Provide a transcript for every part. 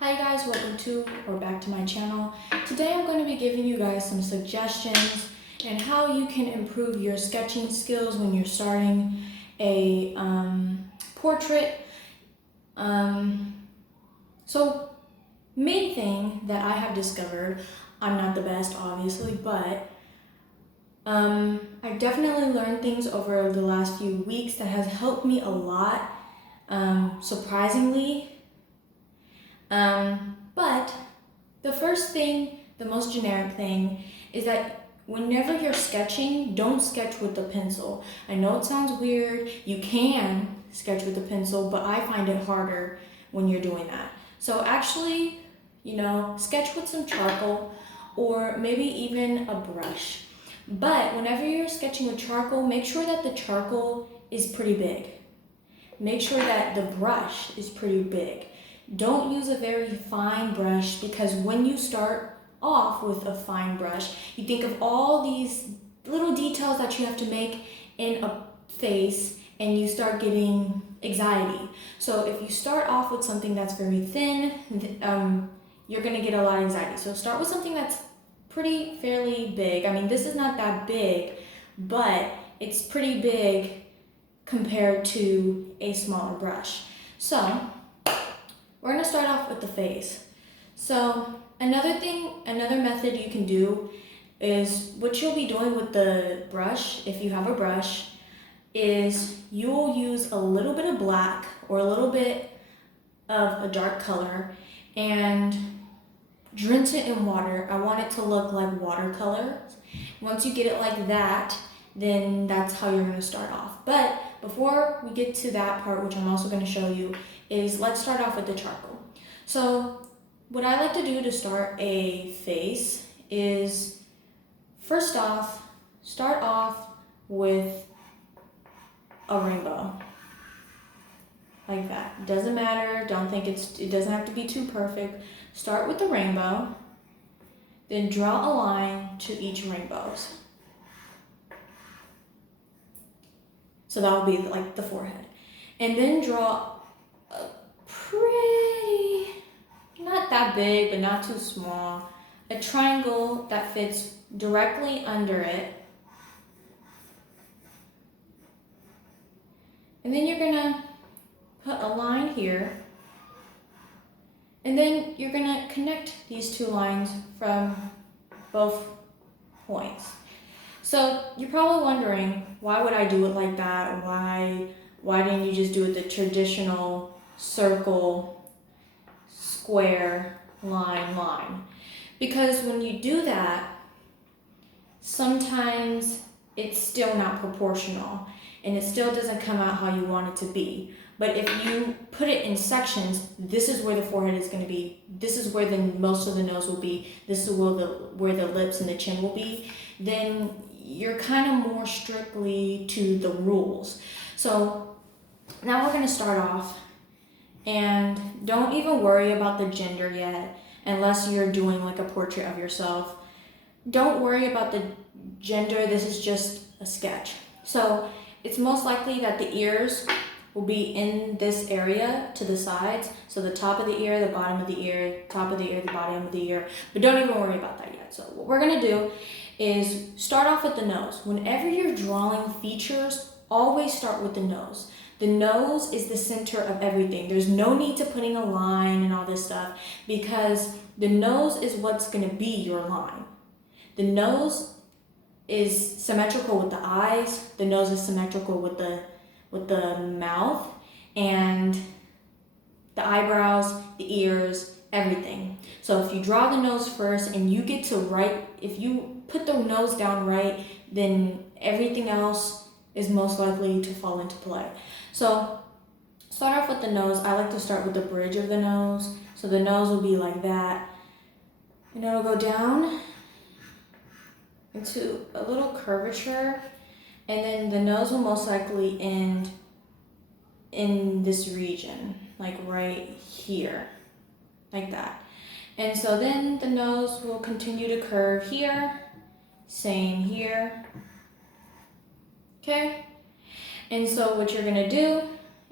Hi guys, welcome to or back to my channel. Today I'm going to be giving you guys some suggestions and how you can improve your sketching skills when you're starting a portrait. So main thing that I have discovered, I'm not the best obviously, but I've definitely learned things over the last few weeks that has helped me a lot, surprisingly. But the first thing, the most generic thing, is that whenever you're sketching, don't sketch with the pencil. I know it sounds weird. You can sketch with the pencil, but I find it harder when you're doing that. So actually, sketch with some charcoal or maybe even a brush. But whenever you're sketching with charcoal, make sure that the charcoal is pretty big. Make sure that the brush is pretty big. Don't use a very fine brush, because when you start off with a fine brush, you think of all these little details that you have to make in a face and you start getting anxiety. So if you start off with something that's very thin, you're gonna get a lot of anxiety. So start with something that's fairly big. I mean, this is not that big, but it's pretty big compared to a smaller brush. So we're gonna start off with the face. So another method you can do is, what you'll be doing with the brush, if you have a brush, is you will use a little bit of black or a little bit of a dark color and drench it in water. I want it to look like watercolor. Once you get it like that, then that's how you're gonna start off. But before we get to that part, which I'm also gonna show you, is let's start off with the charcoal. So what I like to do to start a face is, first off, start off with a rainbow. Like that. Doesn't matter, don't think it doesn't have to be too perfect. Start with the rainbow, then draw a line to each rainbows. So that will be like the forehead. And then draw a pretty, not that big, but not too small, a triangle that fits directly under it. And then you're gonna put a line here. And then you're gonna connect these two lines from both points. So you're probably wondering, why would I do it like that? Why didn't you just do it the traditional circle, square, line? Because when you do that, sometimes it's still not proportional and it still doesn't come out how you want it to be. But if you put it in sections, this is where the forehead is going to be, this is where most of the nose will be, this is where the lips and the chin will be, then you're kind of more strictly to the rules. So now we're going to start off, and don't even worry about the gender yet, unless you're doing like a portrait of yourself. Don't worry about the gender, this is just a sketch. So it's most likely that the ears will be in this area to the sides. So the top of the ear, the bottom of the ear, top of the ear, the bottom of the ear. But don't even worry about that yet. So what we're gonna do is start off with the nose. Whenever you're drawing features, always start with the nose. The nose is the center of everything. There's no need to putting a line and all this stuff, because the nose is what's gonna be your line. The nose is symmetrical with the eyes. The nose is symmetrical with the mouth and the eyebrows, the ears, everything. So if you draw the nose first and you get to right, if you put the nose down right, then everything else is most likely to fall into play. So start off with the nose. I like to start with the bridge of the nose. So the nose will be like that, and it'll go down into a little curvature, and then the nose will most likely end in this region, like right here, like that. And so then the nose will continue to curve here, same here, okay? And so what you're gonna do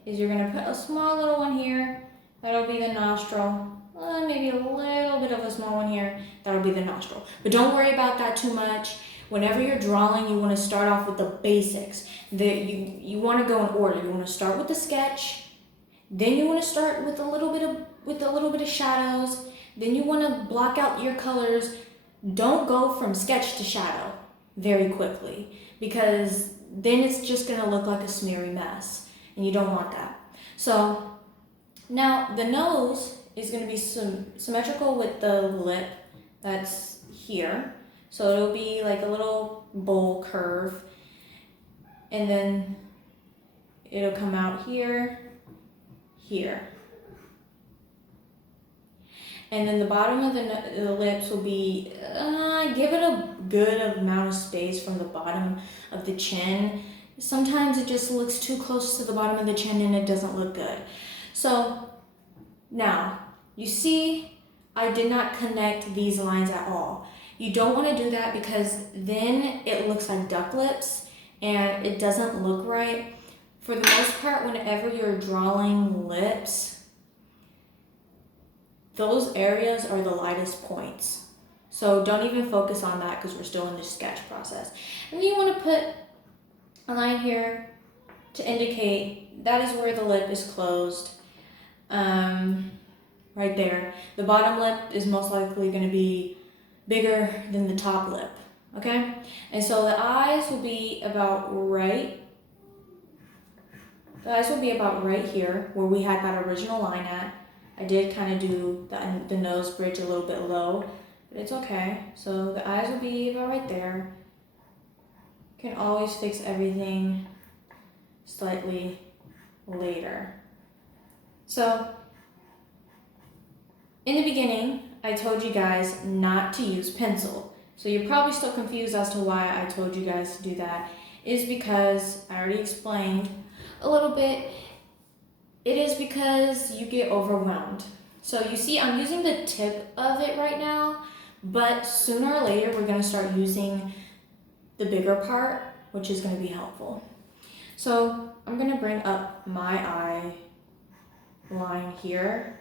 is you're gonna put a small little one here, that'll be the nostril, a maybe a little bit of a small one here. That'll be the nostril. But don't worry about that too much. Whenever you're drawing, you want to start off with the basics. You want to go in order. You want to start with the sketch, then you want to start with a little bit of shadows, then you want to block out your colors. Don't go from sketch to shadow very quickly, because then it's just going to look like a smeary mess, and you don't want that. So now the nose is going to be symmetrical with the lip that's here. So it'll be like a little bowl curve, and then it'll come out here, here. And then the bottom of the lips will be, give it a good amount of space from the bottom of the chin. Sometimes it just looks too close to the bottom of the chin and it doesn't look good. So now, you see, I did not connect these lines at all. You don't want to do that, because then it looks like duck lips and it doesn't look right. For the most part, whenever you're drawing lips, those areas are the lightest points. So don't even focus on that, because we're still in the sketch process. And then you want to put a line here to indicate that is where the lip is closed. Right there. The bottom lip is most likely going to be bigger than the top lip, okay? And so the eyes will be about right. The eyes will be about right here, where we had that original line at. I did kind of do the nose bridge a little bit low, but it's okay. So the eyes will be about right there. You can always fix everything slightly later. So in the beginning, I told you guys not to use pencil. So you're probably still confused as to why I told you guys to do that. It is because I already explained a little bit. It is because you get overwhelmed. So you see, I'm using the tip of it right now, but sooner or later we're going to start using the bigger part, which is going to be helpful. So I'm going to bring up my eye line here.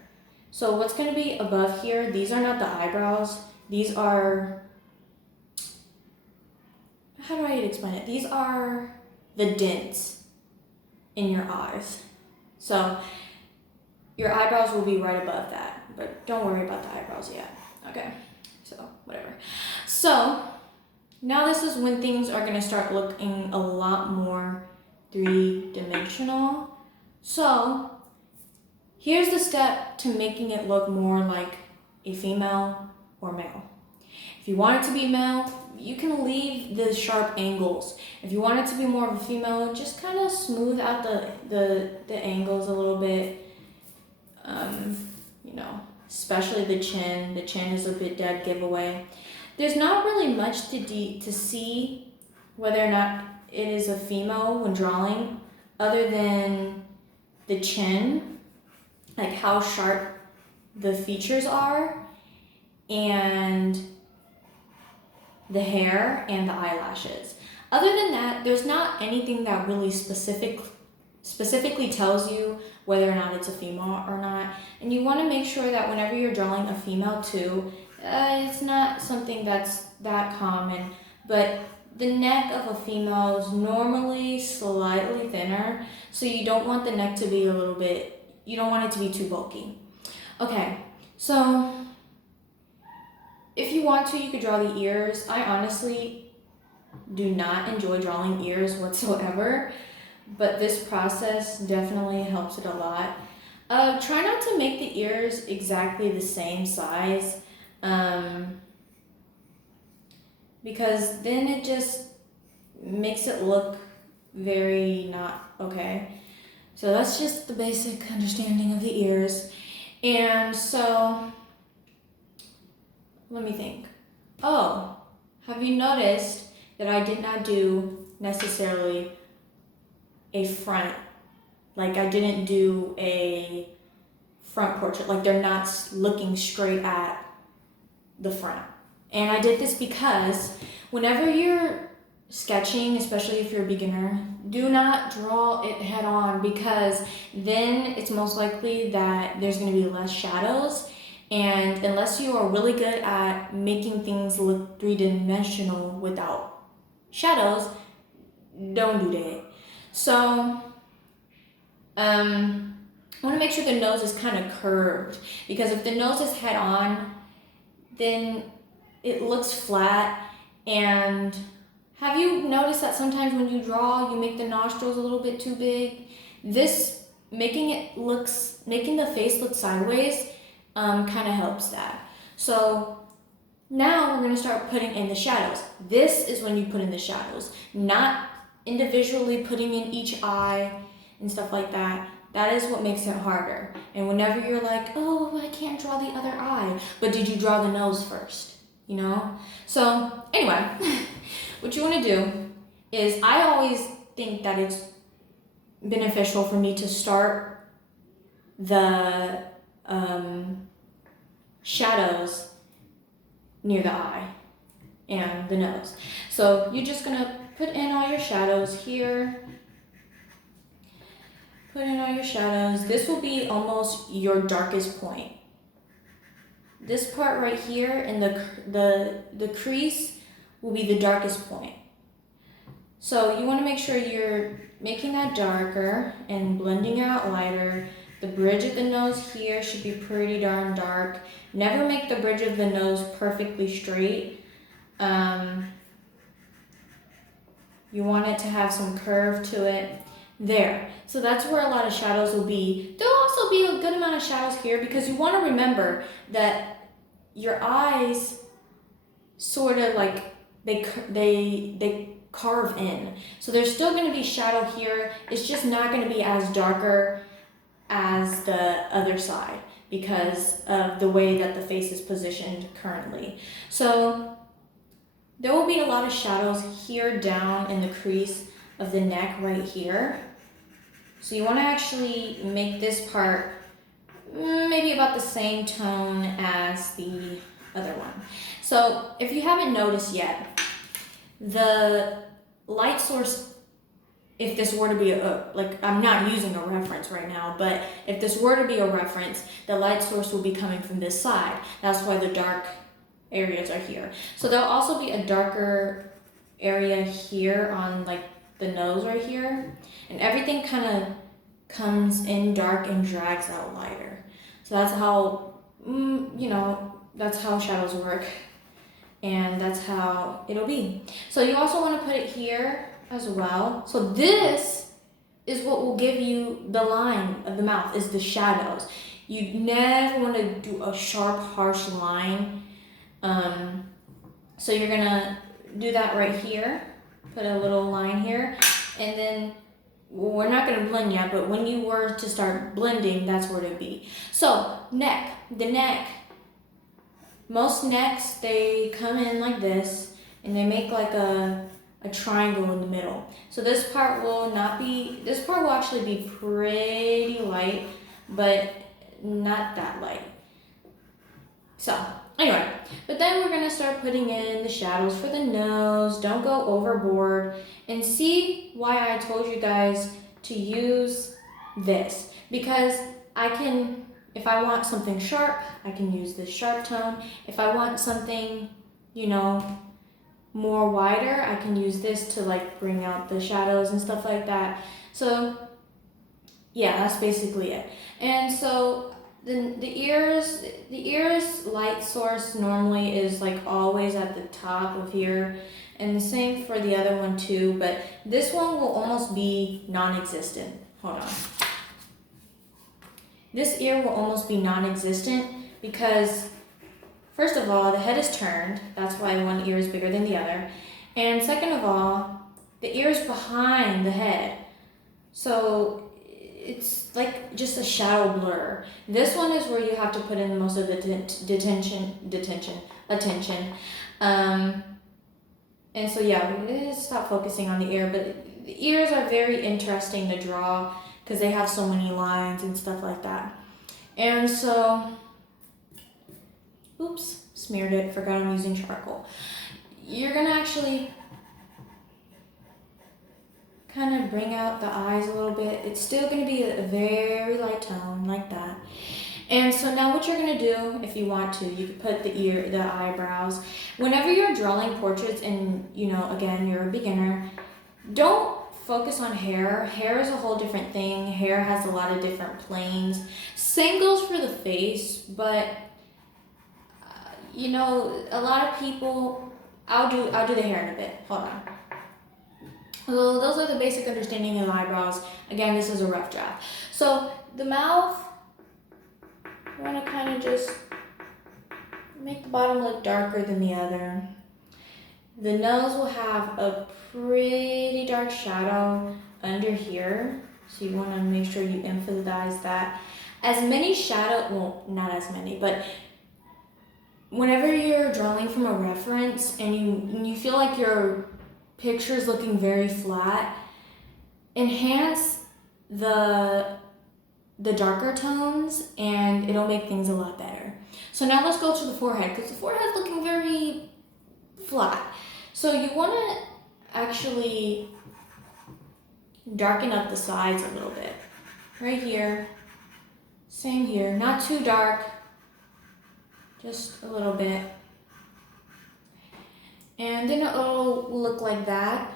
So what's going to be above here, these are not the eyebrows. These are, how do I explain it? These are the dents in your eyes. So your eyebrows will be right above that, but don't worry about the eyebrows yet. Okay, so whatever. So now this is when things are going to start looking a lot more three-dimensional. So here's the step to making it look more like a female or male. If you want it to be male, you can leave the sharp angles. If you want it to be more of a female, just kind of smooth out the angles a little bit. You know, especially the chin. The chin is a bit dead giveaway. There's not really much to see whether or not it is a female when drawing, other than the chin, like how sharp the features are, and the hair and the eyelashes. Other than that, there's not anything that really specifically tells you whether or not it's a female or not. And you want to make sure that whenever you're drawing a female too, it's not something that's that common, but the neck of a female is normally slightly thinner, so you don't want the neck to be you don't want it to be too bulky. Okay, so if you want to, you could draw the ears. I honestly do not enjoy drawing ears whatsoever, but this process definitely helps it a lot. Try not to make the ears exactly the same size, because then it just makes it look very not okay. So that's just the basic understanding of the ears. And so, let me think. Oh, have you noticed that I did not do necessarily a front? Like I didn't do a front portrait. Like they're not looking straight at the front. And I did this because whenever you're sketching, especially if you're a beginner, do not draw it head on, because then it's most likely that there's going to be less shadows And unless you are really good at making things look three-dimensional without shadows, don't do that. So, I want to make sure the nose is kind of curved, because if the nose is head on, then it looks flat. And have you noticed that sometimes when you draw, you make the nostrils a little bit too big? This, making the face look sideways, kind of helps that. So now we're going to start putting in the shadows. This is when you put in the shadows, not individually putting in each eye and stuff like that. That is what makes it harder. And whenever you're like, oh, I can't draw the other eye, but did you draw the nose first? You know? So anyway, what you want to do is, I always think that it's beneficial for me to start the shadows near the eye and the nose. So you're just gonna put in all your shadows here. Put in all your shadows. This will be almost your darkest point. This part right here in the crease will be the darkest point. So you want to make sure you're making that darker and blending out lighter. The bridge of the nose here should be pretty darn dark. Never make the bridge of the nose perfectly straight. You want it to have some curve to it. There. So that's where a lot of shadows will be. There'll also be a good amount of shadows here, because you want to remember that your eyes sort of like they carve in. So there's still going to be shadow here. It's just not going to be as darker as the other side because of the way that the face is positioned currently. So there will be a lot of shadows here down in the crease of the neck right here. So you want to actually make this part maybe about the same tone as the other one. So if you haven't noticed yet, the light source, if this were to be like, I'm not using a reference right now, but if this were to be a reference, the light source will be coming from this side. That's why the dark areas are here. So there'll also be a darker area here on like the nose right here, and everything kind of comes in dark and drags out lighter. So that's how, that's how shadows work, and that's how it'll be. So you also want to put it here as well. So this is what will give you the line of the mouth, is the shadows. You never want to do a sharp, harsh line. So you're gonna do that right here. Put a little line here, and then we're not going to blend yet, but when you were to start blending, that's where it would be. So the neck, most necks, they come in like this, and they make like a triangle in the middle. So this part will actually be pretty light, but not that light. So anyway, but then we're going to start putting in the shadows for the nose. Don't go overboard. And see why I told you guys to use this. Because if I want something sharp, I can use this sharp tone. If I want something, more wider, I can use this to like bring out the shadows and stuff like that. So yeah, that's basically it. And so the ears light source normally is like always at the top of here, and the same for the other one too, but this one will almost be non-existent. Hold on. This ear will almost be non-existent because, first of all, the head is turned. That's why one ear is bigger than the other. And second of all, the ear is behind the head. So it's like just a shadow blur. This one is where you have to put in most of the attention. And so yeah, we need to stop focusing on the ear, but the ears are very interesting to draw because they have so many lines and stuff like that. And so, oops, smeared it, forgot I'm using charcoal. You're gonna actually kind of bring out the eyes a little bit. It's still going to be a very light tone like that. And so now what you're gonna do, if you want to, you could put the eyebrows. Whenever you're drawing portraits and, you know, again, you're a beginner, don't focus on hair. Hair is a whole different thing. Hair has a lot of different planes. Same goes for the face, but you know, a lot of people, I'll do the hair in a bit. Hold on. So those are the basic understanding of eyebrows. Again, this is a rough draft. So the mouth, you want to kind of just make the bottom look darker than the other. The nose will have a pretty dark shadow under here, so you want to make sure you emphasize that. As many shadow, well, not as many, but whenever you're drawing from a reference and you feel like your picture is looking very flat, enhance the darker tones and it'll make things a lot better. So now let's go to the forehead, because the forehead's looking very flat. So you want to actually darken up the sides a little bit. Right here, same here, not too dark, just a little bit. And then it'll look like that.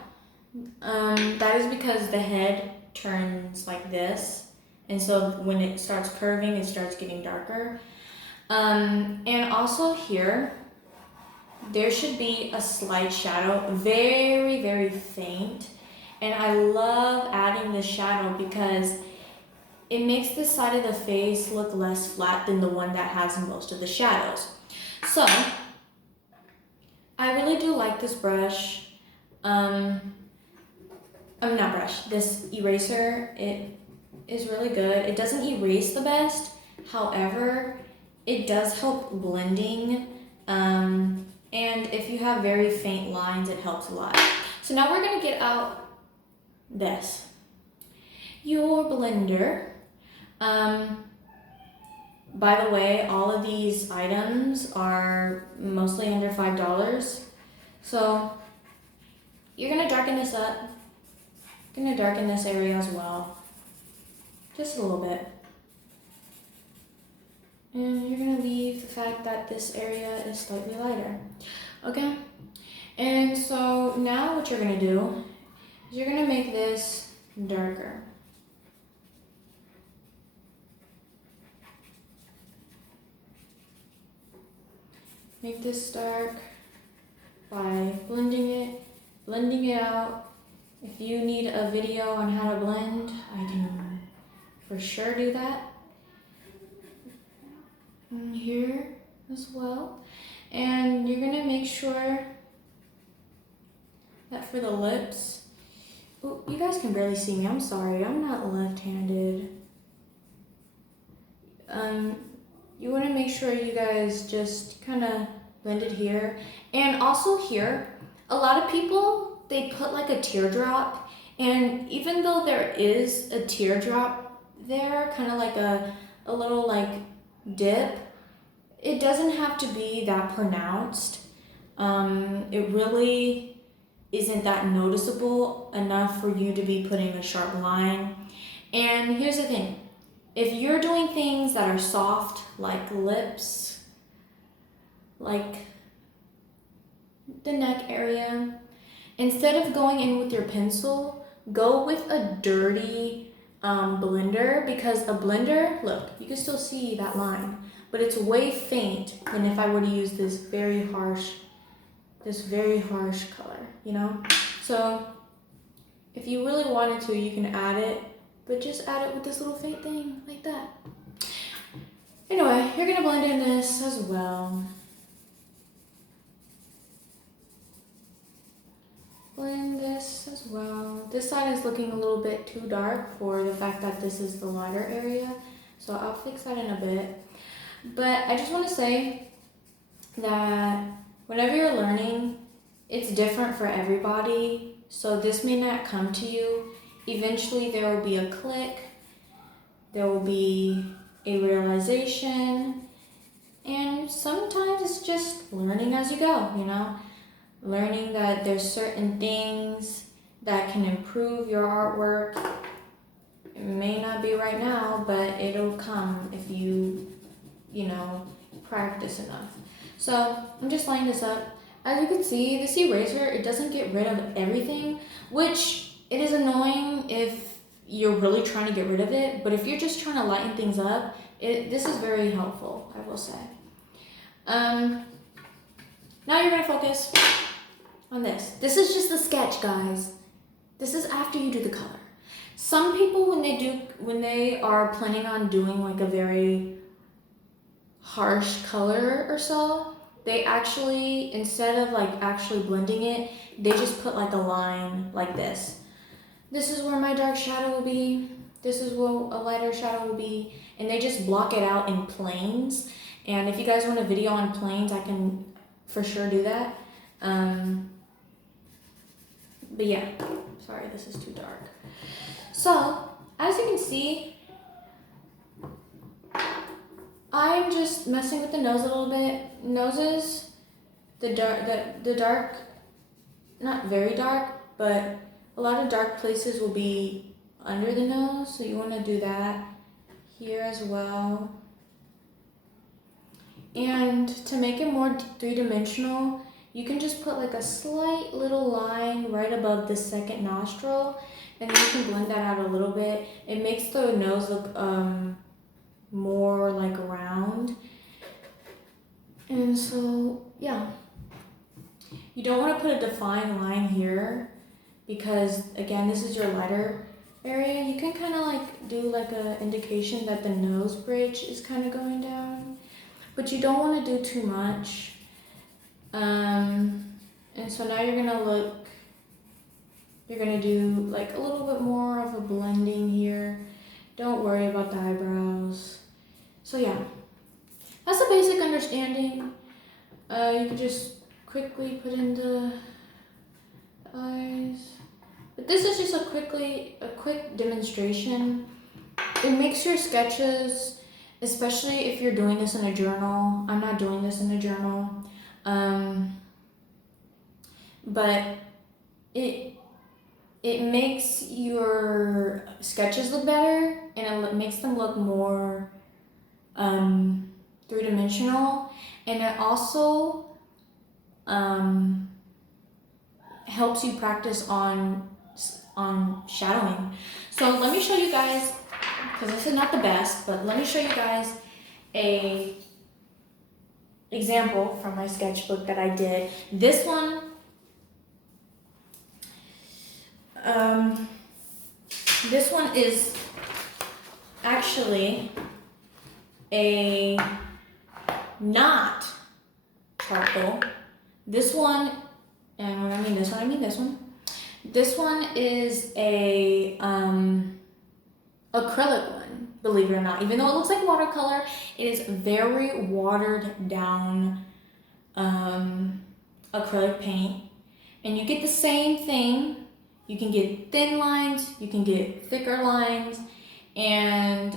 That is because the head turns like this. And so when it starts curving, it starts getting darker. And also here, there should be a slight shadow, very, very faint. And I love adding this shadow because it makes this side of the face look less flat than the one that has most of the shadows. So, I really do like this brush. This eraser, it is really good. It doesn't erase the best, however, it does help blending. And if you have very faint lines, it helps a lot. So now we're gonna get out your blender. By the way, all of these items are mostly under $5. So you're gonna darken this up. I'm gonna darken this area as well. Just a little bit. And you're gonna leave the fact that this area is slightly lighter. Okay? And so now what you're gonna do is you're gonna make this darker. Make this dark by blending it out. If you need a video on how to blend, I can for sure do that. And here as well. And you're gonna make sure that for the lips, oh, you guys can barely see me, I'm sorry, I'm not left-handed. You want to make sure you guys just kind of blend it here. And also here, a lot of people, they put like a teardrop. And even though there is a teardrop there, kind of like a little like dip, it doesn't have to be that pronounced. It really isn't that noticeable enough for you to be putting a sharp line. And here's the thing. If you're doing things that are soft, like lips, like the neck area, instead of going in with your pencil, go with a dirty blender, because a blender, look, you can still see that line, but it's way faint than if I were to use this very harsh color, you know? So if you really wanted to, you can add it, but just add it with this little faint thing, like that. Anyway, you're gonna blend in this as well. Blend this as well. This side is looking a little bit too dark for the fact that this is the lighter area, so I'll fix that in a bit. But I just want to say that whenever you're learning, it's different for everybody, so this may not come to you. Eventually there will be a click, there will be a realization, and sometimes it's just learning as you go, you know? Learning that there's certain things that can improve your artwork. It may not be right now, but it'll come if you you know, practice enough. So I'm just lining this up. As you can see, this eraser, it doesn't get rid of everything, which it is annoying if you're really trying to get rid of it, but if you're just trying to lighten things up, this is very helpful, I will say. Now you're gonna focus on this. This is just the sketch, guys. This is after you do the color. Some people, when they are planning on doing like a very harsh color or so, they actually, instead of like actually blending it, they just put like a line like this. This is where my dark shadow will be. This is where a lighter shadow will be. And they just block it out in planes. And if you guys want a video on planes, I can for sure do that. But yeah, sorry, this is too dark. So, as you can see, I'm just messing with the nose a little bit. Noses, the dark, not very dark, but a lot of dark places will be under the nose, so you want to do that here as well. And to make it more three-dimensional, you can just put like a slight little line right above the second nostril, and then you can blend that out a little bit. It makes the nose look more like round. And so, yeah. You don't want to put a defined line here because, again, this is your lighter area. You can kind of like do like a indication that the nose bridge is kind of going down, but you don't want to do too much. And so now you're gonna do like a little bit more of a blending here. Don't worry about the eyebrows. So yeah, that's a basic understanding. You can just quickly put in the eyes. But this is just a quick demonstration. It makes your sketches, especially if you're doing this in a journal. I'm not doing this in a journal. But it makes your sketches look better, and it makes them look more three-dimensional, and it also helps you practice on shadowing. So let me show you guys, because this is not the best, but let me show you guys a example from my sketchbook that I did. This one, this one is actually a not charcoal. This one, and when I mean this one, I mean this one. This one is a acrylic one, believe it or not. Even though it looks like watercolor, it is very watered down acrylic paint. And you get the same thing. You can get thin lines, you can get thicker lines, and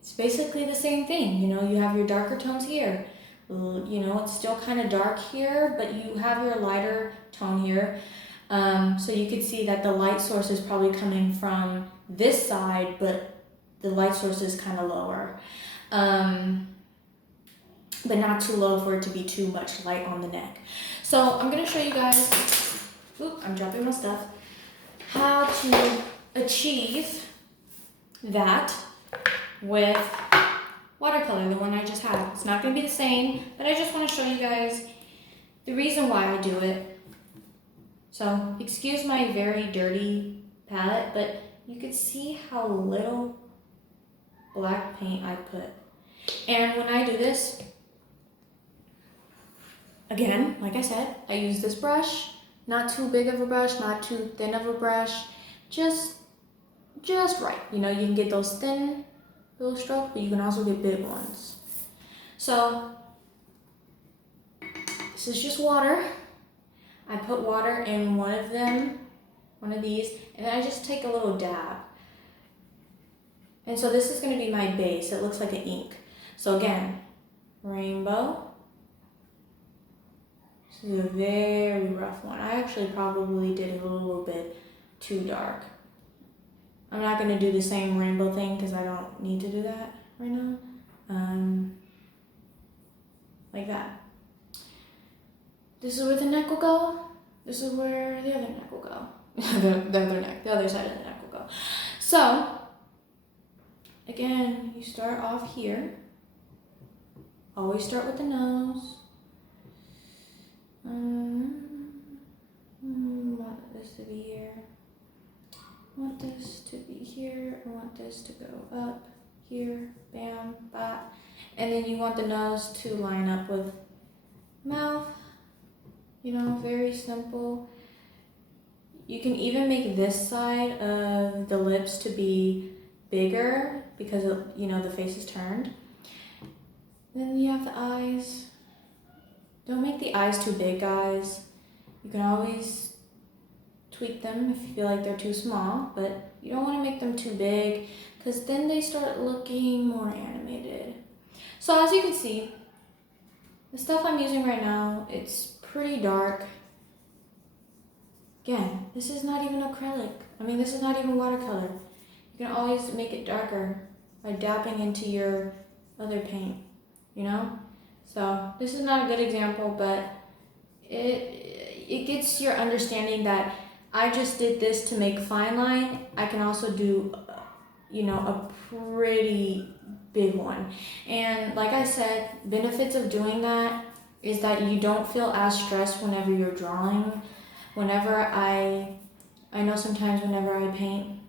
it's basically the same thing. You know, you have your darker tones here. You know, it's still kind of dark here, but you have your lighter tone here. So you can see that the light source is probably coming from this side, but the light source is kind of lower. But not too low for it to be too much light on the neck. So I'm gonna show you guys, I'm dropping my stuff, how to achieve that with watercolor, the one I just had. It's not gonna be the same, but I just wanna show you guys the reason why I do it. So excuse my very dirty palette, but you can see how little black paint I put. And when I do this, again, like I said, I use this brush, not too big of a brush, not too thin of a brush, just right. You know, you can get those thin little strokes, but you can also get big ones. So this is just water. I put water in one of these, and I just take a little dab. And so this is gonna be my base. It looks like an ink. So again, rainbow. This is a very rough one. I actually probably did it a little bit too dark. I'm not gonna do the same rainbow thing because I don't need to do that right now. like that. This is where the neck will go. This is where the other neck will go. the other neck, the other side of the neck will go. So, again, you start off here. Always start with the nose. Want this to be here. Want this to be here. I want this to go up here. Bam, bop. And then you want the nose to line up with mouth. You know, very simple. You can even make this side of the lips to be bigger because, you know, the face is turned. Then you have the eyes. Don't make the eyes too big, guys. You can always tweak them if you feel like they're too small, but you don't want to make them too big because then they start looking more animated. So as you can see, the stuff I'm using right now, it's pretty dark. Again, this is not even acrylic. I mean, this is not even watercolor. You can always make it darker by dabbing into your other paint, you know? So this is not a good example, but it gets your understanding that I just did this to make fine line. I can also do, you know, a pretty big one. And like I said, benefits of doing that is that you don't feel as stressed whenever you're drawing. Whenever I know sometimes whenever I paint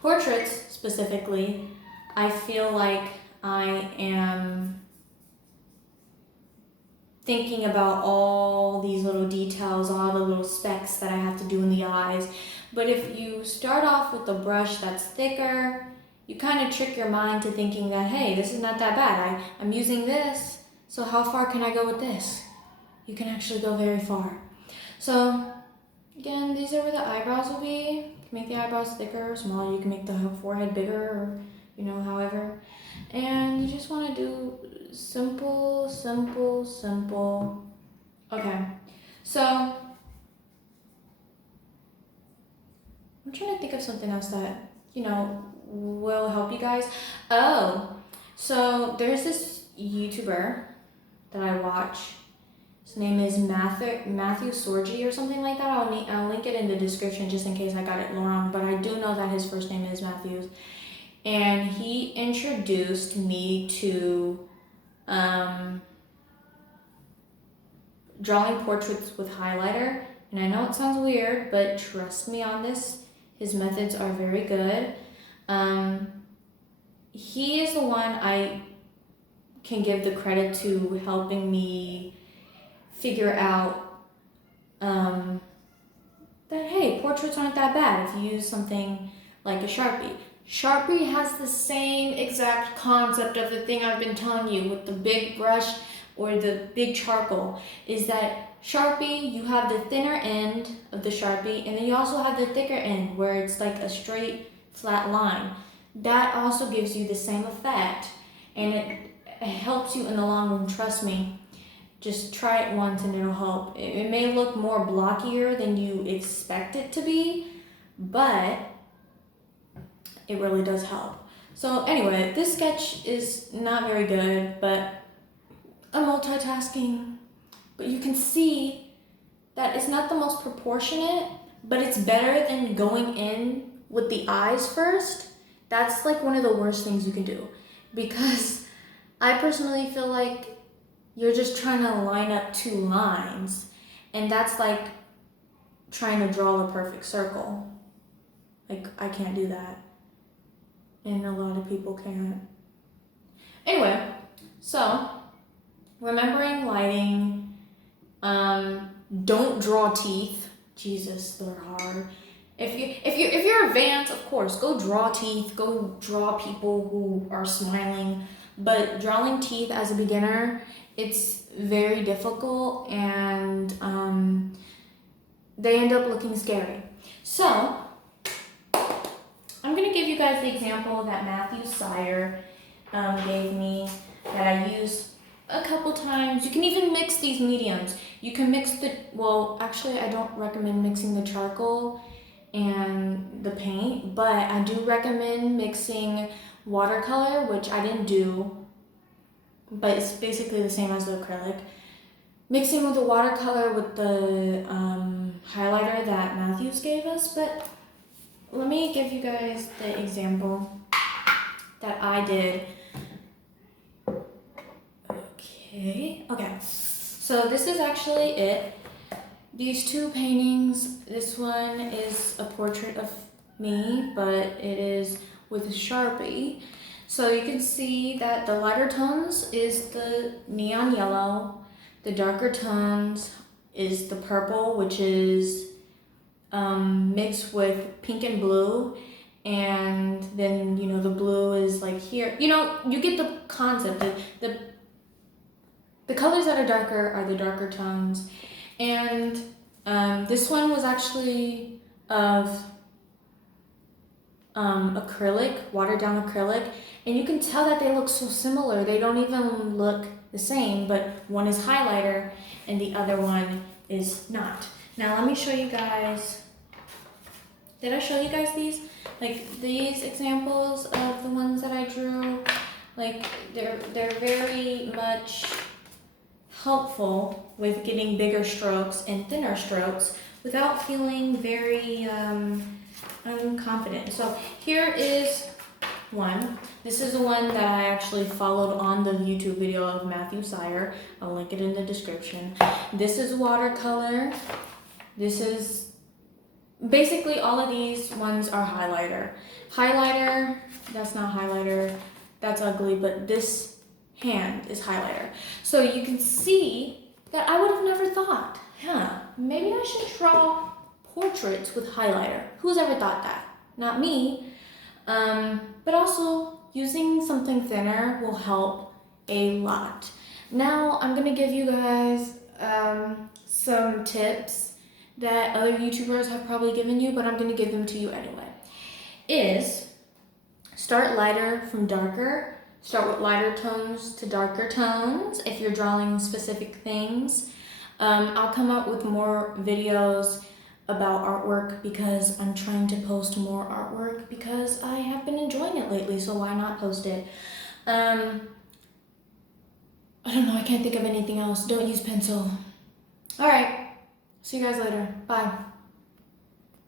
portraits specifically, I feel like I am thinking about all these little details, all the little specks that I have to do in the eyes. But if you start off with a brush that's thicker, you kind of trick your mind to thinking that, hey, this is not that bad. I'm using this, so how far can I go with this? You can actually go very far. So, again, these are where the eyebrows will be. You can make the eyebrows thicker or smaller. You can make the forehead bigger or, you know, however. And you just want to do simple, simple, simple. Okay, so I'm trying to think of something else that, you know, will help you guys. Oh, so there's this YouTuber that I watch. His name is Matthew Sorgie or something like that. I'll link it in the description just in case I got it wrong, but I do know that his first name is Matthews. And he introduced me to drawing portraits with highlighter. And I know it sounds weird, but trust me on this, his methods are very good. He is the one I can give the credit to helping me figure out that, hey, portraits aren't that bad if you use something like a Sharpie. Sharpie has the same exact concept of the thing I've been telling you with the big brush or the big charcoal, is that Sharpie, you have the thinner end of the Sharpie, and then you also have the thicker end where it's like a straight, flat line. That also gives you the same effect, and it helps you in the long run, trust me. Just try it once and it'll help. It may look more blockier than you expect it to be, but it really does help. So anyway, this sketch is not very good, but I'm multitasking. But you can see that it's not the most proportionate, but it's better than going in with the eyes first. That's like one of the worst things you can do, because I personally feel like you're just trying to line up two lines, and that's like trying to draw the perfect circle. Like, I can't do that, and a lot of people can't. Anyway, so remembering lighting, don't draw teeth. Jesus, they're hard. If you're advanced, of course, go draw teeth, go draw people who are smiling. But drawing teeth as a beginner, it's very difficult, and they end up looking scary. So I'm gonna give you guys the example that Matthew Sire gave me that I use a couple times. You can even mix these mediums. You can mix well, actually I don't recommend mixing the charcoal and the paint, but I do recommend mixing watercolor, which I didn't do, but it's basically the same as the acrylic. Mixing with the watercolor with the highlighter that Matthews gave us, but let me give you guys the example that I did. Okay, so this is actually it. These two paintings, this one is a portrait of me, but it is with a Sharpie. So you can see that the lighter tones is the neon yellow, the darker tones is the purple, which is mixed with pink and blue, and then the blue is like here. You get the concept. The colors that are darker are the darker tones, and this one was actually of acrylic, watered down acrylic, and you can tell that they look so similar. They don't even look the same, but one is highlighter and the other one is not. Now let me show you guys. Did I show you guys these? Like these examples of the ones that I drew, like they're very much helpful with getting bigger strokes and thinner strokes without feeling very unconfident. So here is one. This is the one that I actually followed on the YouTube video of Matthew Sire. I'll link it in the description. This is watercolor. This is basically all of these ones are highlighter. Highlighter, that's not highlighter, that's ugly, but this hand is highlighter. So you can see that I would have never thought, maybe I should draw portraits with highlighter. Who's ever thought that? Not me. But also using something thinner will help a lot. Now I'm gonna give you guys some tips that other YouTubers have probably given you, but I'm gonna give them to you anyway. Is start lighter from darker. Start with lighter tones to darker tones if you're drawing specific things. I'll come up with more videos about artwork because I'm trying to post more artwork because I have been enjoying it lately, so why not post it? I don't know, I can't think of anything else. Don't use pencil. All right, see you guys later. Bye.